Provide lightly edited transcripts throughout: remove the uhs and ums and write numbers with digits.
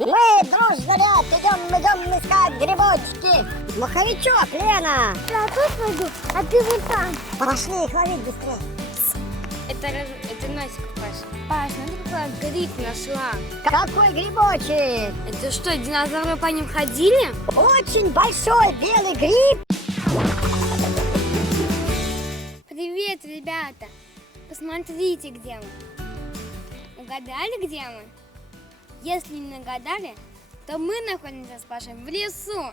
Мы, дружный ряд, идем искать грибочки. Маховичок, Лена. Я тут пойду, а ты вот там. Пошли их ловить быстрее. Это Настя, Паша. Паш, смотри, какой гриб нашла. Какой грибочек? Это что, динозавры по ним ходили? Очень большой белый гриб. Привет, ребята. Посмотрите, где мы. Угадали, где мы? Если не нагадали, то мы находимся с Пашей в лесу.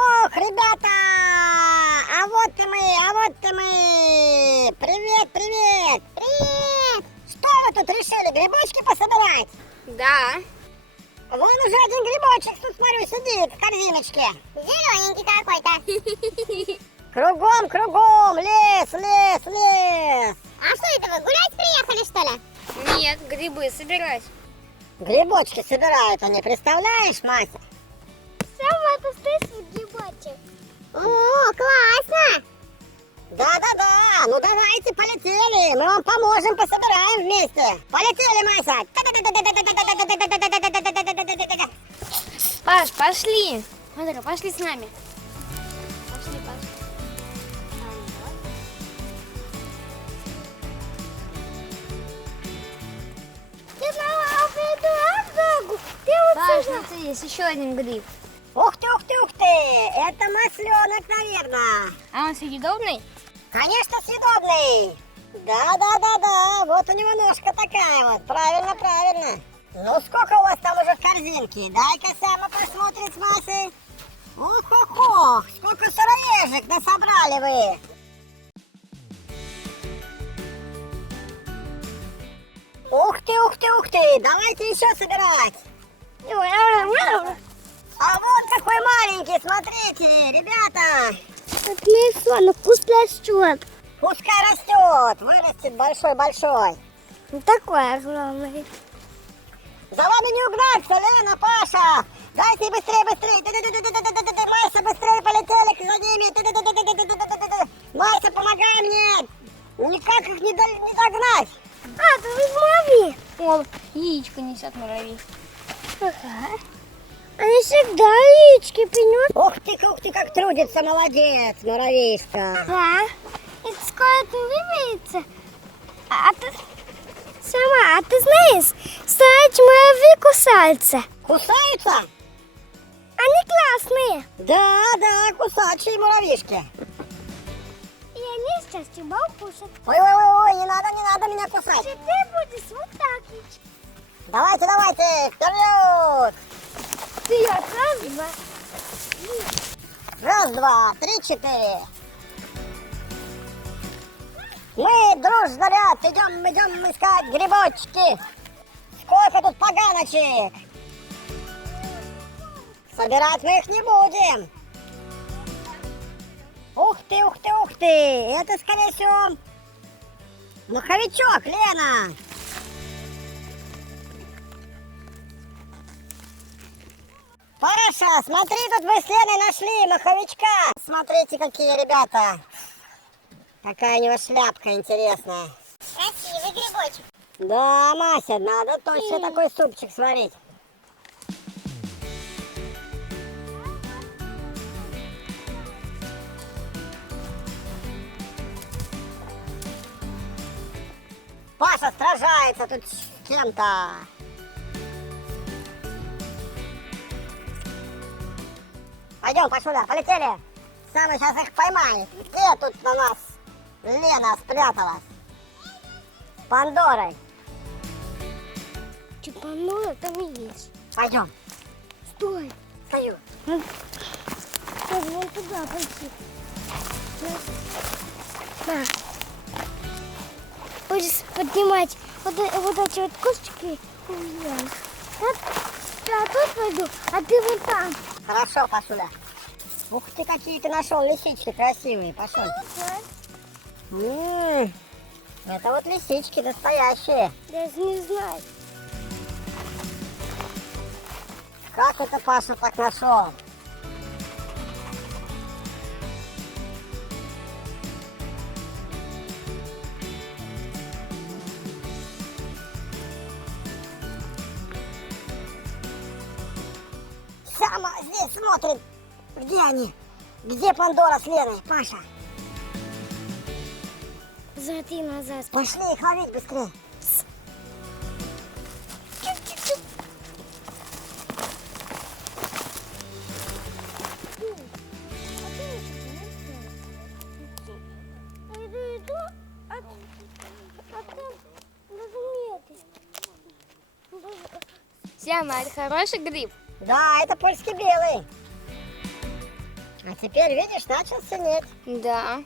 Ох, ребята! А вот и мы! Привет! Привет! Что вы тут решили, грибочки пособирать? Да. Вон уже один грибочек тут, смотрю, сидит в корзиночке. Зелененький какой-то. Кругом, лес. А что это, вы гулять приехали, что ли? Нет, грибы собирать. Грибочки собирают они, представляешь, Мася? Самый пустой грибочек. О, классно! Да, ну давайте, полетели, мы вам поможем, пособираем вместе. Полетели, Мася. Паш, пошли. Смотри, пошли с нами. Пошли. Ты на дорогу. Ты вот Паш, сюда. смотри, есть еще один гриб. Ух ты, это масленок, наверное. А он съедобный? Конечно, съедобный. Да, вот у него ножка такая вот, правильно. Ну, сколько у вас там уже в корзинке? Дай-ка Сяма посмотрит с Масей. Ох, сколько сыроежек насобрали вы. Ух ты, давайте еще собирать. А вот какой маленький, смотрите, ребята. Это мясо, ну пусть растет. Пускай растет, вырастет большой. Ну такое огромное. За вами не угнаться, Лена, Паша. Дайте быстрее. Мася, быстрее полетели за ними. Мася, помогай мне. Никак их не догнать. А, ты возьми. О, яичко несет муравей. Ага. Они всегда яички приносят. Ух ты, как трудится, молодец, муравейка. Да. И скоро это выберется. А ты сама, а ты знаешь, что эти муравьи кусаются? Кусаются? Они классные. Да, кусачие муравьишки. И они сейчас тебя укусят. Ой, не надо меня кусать. Ты будешь вот так лечить. Давайте, вперед. Вперед, раз, два. Раз, два, три, четыре. Мы, дружный ряд, идем искать грибочки. Сколько тут поганочек. Собирать мы их не будем. Ух ты. Это, скорее всего, маховичок, Лена. Паша, смотри, тут вы с Леной нашли маховичка. Смотрите, какие ребята. Какая у него шляпка интересная. Красивый грибочек. Да, Мася, надо точно такой супчик сварить. Паша сражается тут с кем-то. Пойдем, Пашуля, полетели. Сами сейчас их поймаем. Где тут на нас Лена спряталась? С Пандорой. Чупанула там и есть. Пойдем. Стой. Стою. Сейчас вон туда пойти. На. Будешь поднимать вот эти вот кустики. Я тут пойду, а ты вот там. Хорошо, Пашуля. Ух ты, какие ты нашел лисички красивые. Пошел. Это вот лисички настоящие. Даже не знаю. Как это Паша так нашел? Сама здесь смотрит. Где они? Где Пандора с Леной, Паша? Смотри назад. Пошли их ловить быстрее. Иду, а там даже нет. Сема, это хороший гриб? Да, это польский белый. А теперь, видишь, начал синеть. Да.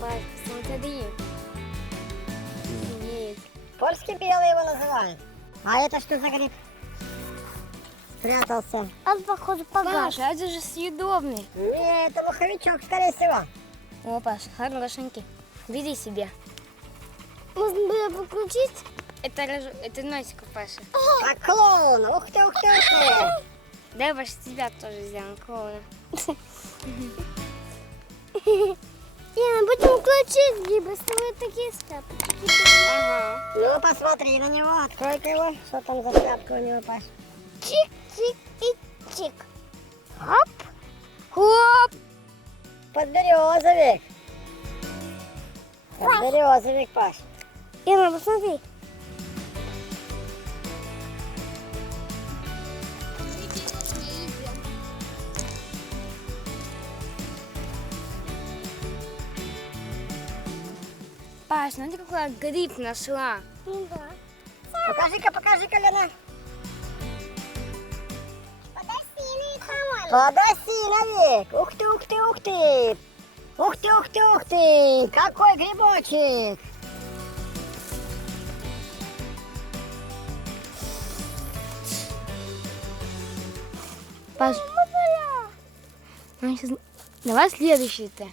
Паш, посмотри. Есть. Польский белый его называют. А это что за гриб? Спрятался. Он, походу, погас. Паша, это же съедобный. Нет, это маховичок, скорее всего. О, Паш, хорошенький. Бери себе. Можно было включить? Это носик у Паши. Как клоун. Ух ты, ух ты, ух ты. Дай, Паша, тебя тоже сделаем клоуна. Лена, будем включить грибы, с тобой такие шляпочки. Ага. Ну, посмотри на него, открой-ка его. Что там за шляпка у него, Паш? Чик-чик и чик. Хоп. Хоп. Подберезовик. Подберезовик, Паш. Лена, посмотри. Паш, смотри, какой я гриб нашла. Ну да. Покажи-ка, Лена. Подосиновик, по-моему. Подосиновик. Ух ты, ух ты, ух ты. Ух ты, ух ты, ух ты. Какой грибочек. Паш, давай следующий-то.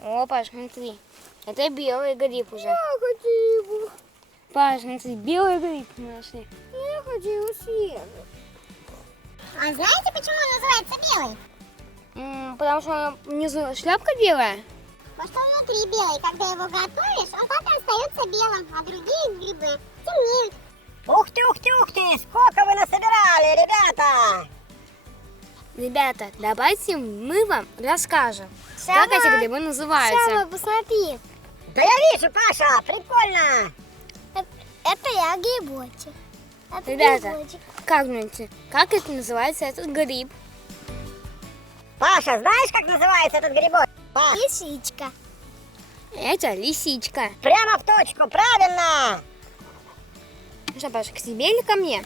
О, Паш, смотри. Это белый гриб уже. Я хочу его. Паш, смотри, белый гриб мы нашли. Я хочу его съесть. А знаете, почему он называется белый? Потому что внизу шляпка белая. Потому что он внутри белый. Когда его готовишь, он так и остается белым, а другие грибы темнеют. Ух ты, ух ты, ух ты! Сколько вы насобирали, ребята! Ребята, давайте мы вам расскажем, Сама. как эти грибы называются. Сама, посмотри. Да я вижу, Паша, прикольно! Это я грибочек. Это Ребята. грибочек. Как думаете, как это называется этот гриб? Паша, знаешь, как называется этот грибок? Паш, Лисичка. Это лисичка. прямо в точку, правильно! Ну что, Паша, к тебе или ко мне?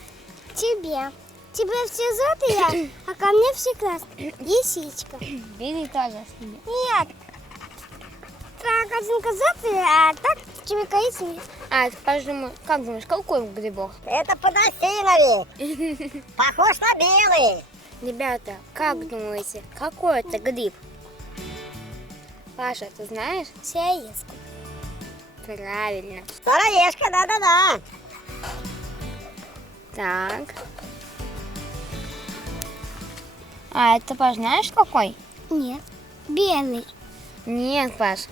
Тебе. Тебе все желтые, а ко мне все красные. Лисичка. Бери тоже себе. Нет. Так, картинка желтая, а так тебе коричневый. А, Паша, как думаешь, какой грибок? Это подосиновик. Похож на белый. Ребята, как думаете, какой это гриб? Паша, ты знаешь? Сироежка. Правильно. Сыроежка, да-да-да. Так. А это, Паш, знаешь какой? Нет. Белый. Нет, Паш.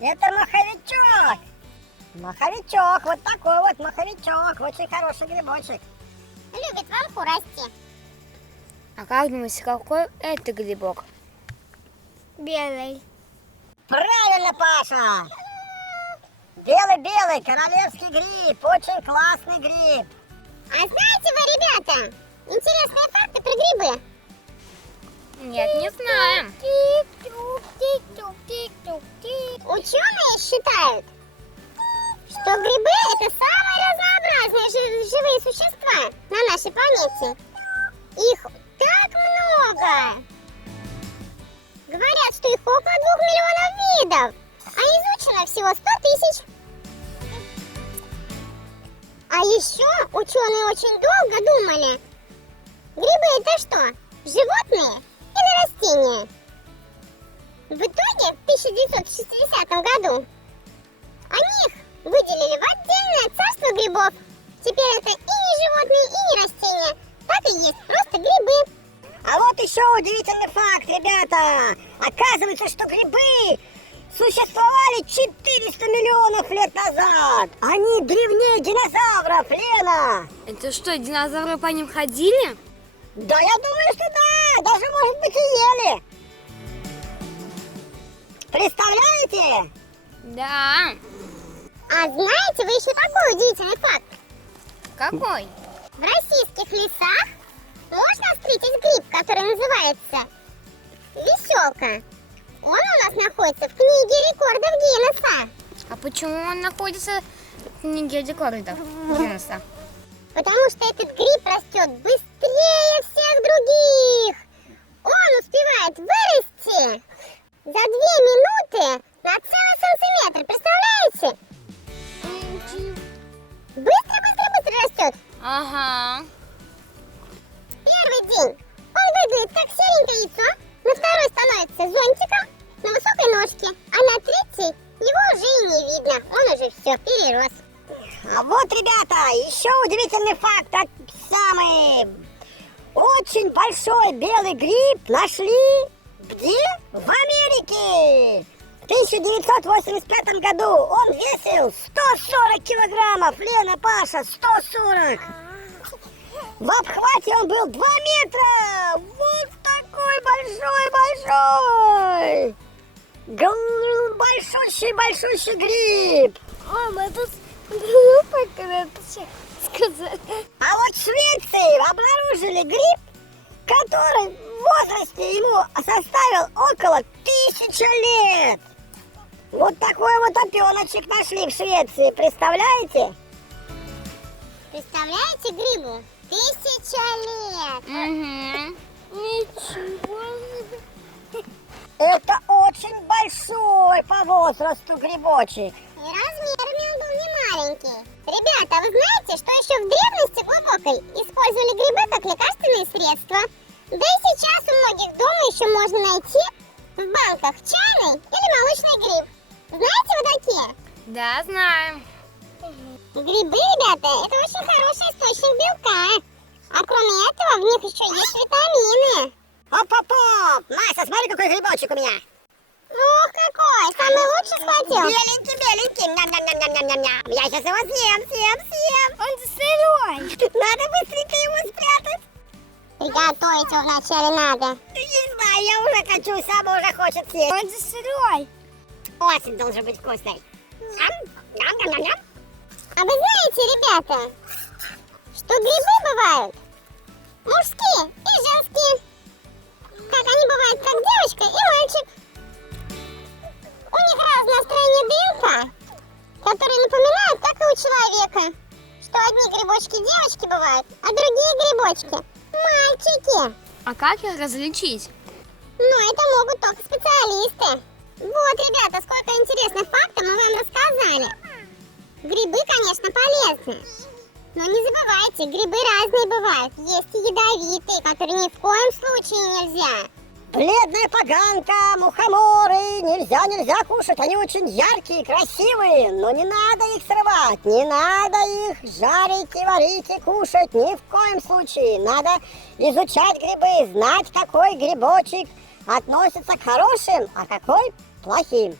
Это маховичок. Маховичок, вот такой вот маховичок. Очень хороший грибочек. Любит в мху расти. А как думаете, какой это грибок? Белый. Правильно, Паша. Белый-белый, королевский гриб. Очень классный гриб. А знаете вы, ребята, интересные факты про грибы? Нет, не знаем. Тик-тук, тик-тук, тик-тук, тик. Ученые считают, что грибы – это самые разнообразные живые существа на нашей планете. Их так много. Говорят, что их около 2 миллионов видов, а изучено всего 100 тысяч. А еще ученые очень долго думали, грибы – это что, животные или растения? В итоге в 1960 году они их выделили в отдельное царство грибов. Теперь это и не животные, и не растения. Так и есть, просто грибы. А вот еще удивительный факт, ребята. Оказывается, что грибы существовали 400 300 миллионов лет назад. Они древнее динозавров, Лена. Это что, динозавры по ним ходили? Да, я думаю, что да. Даже, может быть, и ели. Представляете? Да. А знаете вы еще такой удивительный факт? Какой? В российских лесах можно встретить гриб, который называется веселка. Он у нас находится в книге рекордов Гиннесса. А почему он находится в книге рекордов Гиннесса? Потому что этот гриб растет быстрее всех других. Он успевает вырасти за 2 минуты на целый сантиметр. Представляете? Быстро растет. Ага. Первый день он выглядит как серенькое яйцо, на второй становится зонтиком на высокой ножке, а на третий его уже и не видно, он уже все перерос. А вот, ребята, еще удивительный факт. Самый очень большой белый гриб нашли где? В Америке. В 1985 году он весил 140 килограммов. Лена, Паша, 140. В обхвате он был 2 метра. Вот такой большой-большой. Большущий гриб. Мама, тут глупо сказать. А вот в Швеции обнаружили гриб, который в возрасте ему составил около 1000 лет. Вот такой вот опеночек нашли в Швеции, представляете? Представляете грибу? 1000 лет. Угу. Ничего. Это очень большой по возрасту грибочек. И размерами он был не маленький. Ребята, вы знаете, что еще в древности глубокой использовали грибы как лекарственные средства? Да и сейчас у многих дома еще можно найти в банках чайный или молочный гриб. Знаете вы такие? Да, знаю. Грибы, ребята, это очень хороший источник белка. А кроме этого, в них еще есть витамины. Оп-оп-оп! Мася, смотри, какой грибочек у меня. Ух, какой! Самый лучший схватил. Беленький. Ням-ням-ням-ням-ням-ням. Я сейчас его съем. Он сырой. Надо быстренько его спрятать. Приготовить его вначале надо. Не знаю, я уже хочу, сама уже хочет съесть. Он сырой. Очень должен быть вкусный. Ням-ням-ням-ням. А вы знаете, ребята, что грибы бывают мужские и женские? Как они бывают, как девочка и мальчик. У них разное строение ДНК, которые напоминают, как и у человека, что одни грибочки девочки бывают, а другие грибочки мальчики. А как их различить? Ну, это могут только специалисты. Вот, ребята, сколько интересных фактов мы вам рассказали. Грибы, конечно, полезны. Но не забывайте, грибы разные бывают. Есть и ядовитые, которые ни в коем случае нельзя. Бледная поганка, мухоморы, нельзя кушать, они очень яркие, красивые, но не надо их срывать, не надо их жарить и варить и кушать, ни в коем случае. Надо изучать грибы, знать, какой грибочек относится к хорошим, а какой плохим.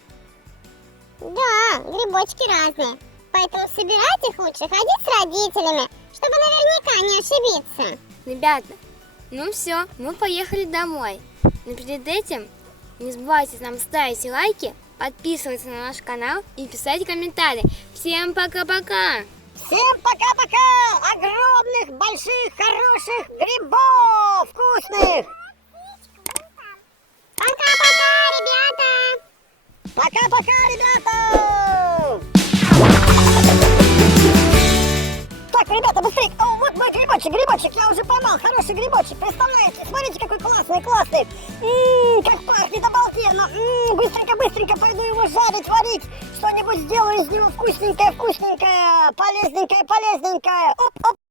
Да, грибочки разные. Поэтому собирать их лучше ходить с родителями, чтобы наверняка не ошибиться. Ребята, ну все, мы поехали домой. Но перед этим не забывайте нам ставить лайки, подписываться на наш канал и писать комментарии. Всем пока-пока! Всем пока-пока! Огромных, больших, хороших грибов вкусных! Пока-пока, ребята! Пока-пока, ребята! Так, ребята, быстрее! О, вот мой грибочек, я уже поймал, хороший грибочек, представляете? Смотрите, какой классный! Как пахнет обалденно! Быстренько пойду его жарить, варить, что-нибудь сделаю из него вкусненькое, полезненькое!